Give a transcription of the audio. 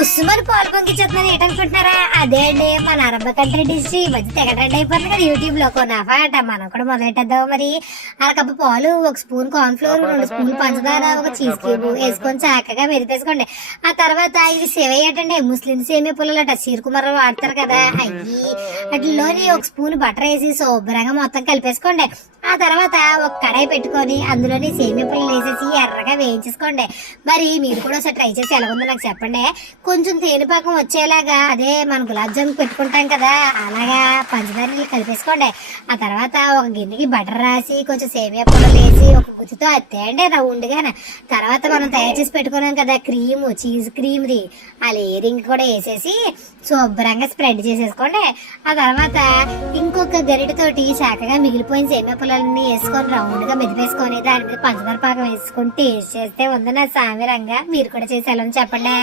బుస్సుమని పాలు పొంగిచ్చేస్తున్నాను ఏంటనుకుంటున్నారా? అదే అండి మన అరబ్బ కంట్రీ డిష్ ఈ మధ్య తెగ ట్రెండ్ అయిపోతుంది కదా యూట్యూబ్ లో. కొనాఫాట మనం కూడా మొదలెట్టేద్దాం. మరి అరకప్పు పాలు, ఒక స్పూన్ కార్న్ ఫ్లోర్, 2 స్పూన్ పంచదార, ఒక చీజ్ క్యూబ్ వేసుకొని చక్కగా మెదిపేసుకోండి. ఆ తర్వాత ఇది సేవయ్యేటండి ముస్లిం సేమియా పుల్లలట చీరకుమర వాడతారు కదా అయ్యి. వాటిలోని 1 స్పూన్ బటర్ వేసి శుభ్రంగా మొత్తం కలిపేసుకోండి. ఆ తర్వాత ఒక కడాయి పెట్టుకొని అందులోని సేమియా పుల్లలు వేసేసి ఎర్రగా వేయించేసుకోండి. మరి మీరు కూడా ఒకసారి ట్రై చేసి ఎలా ఉందో నాకు చెప్పండి. కొంచెం తేనెపాకం వచ్చేలాగా, అదే మన గులాబ్ జామ్ పెట్టుకుంటాం కదా అలాగా పంచదార కలిపేసుకోండి. ఆ తర్వాత ఒక గిన్నెకి బటర్ రాసి కొంచెం సేమియా పుల్లలు వేసి ఒక గుత్తితో అత్తేయండి రౌండ్ గానే. తర్వాత మనం తయారు చేసి పెట్టుకున్నాం కదా క్రీమ్, చీజ్ క్రీమ్ది, ఆ లేయరింగ్ కూడా వేసేసి శుభ్రంగా స్ప్రెడ్ చేసేసుకోండి. ఆ తర్వాత ఇంకొక గరిటతోటి చక్కగా మిగిలిపోయిన సేమియా పుల్లలన్నీ వేసుకొని రౌండ్ గా మెదిపేసుకొని దాని మీద పంచదార పాకం వేసుకొని టేస్ట్ చేస్తే ఉంది నా సామిరంగా. మీరు కూడా చేసి ఎలా చెప్పండి.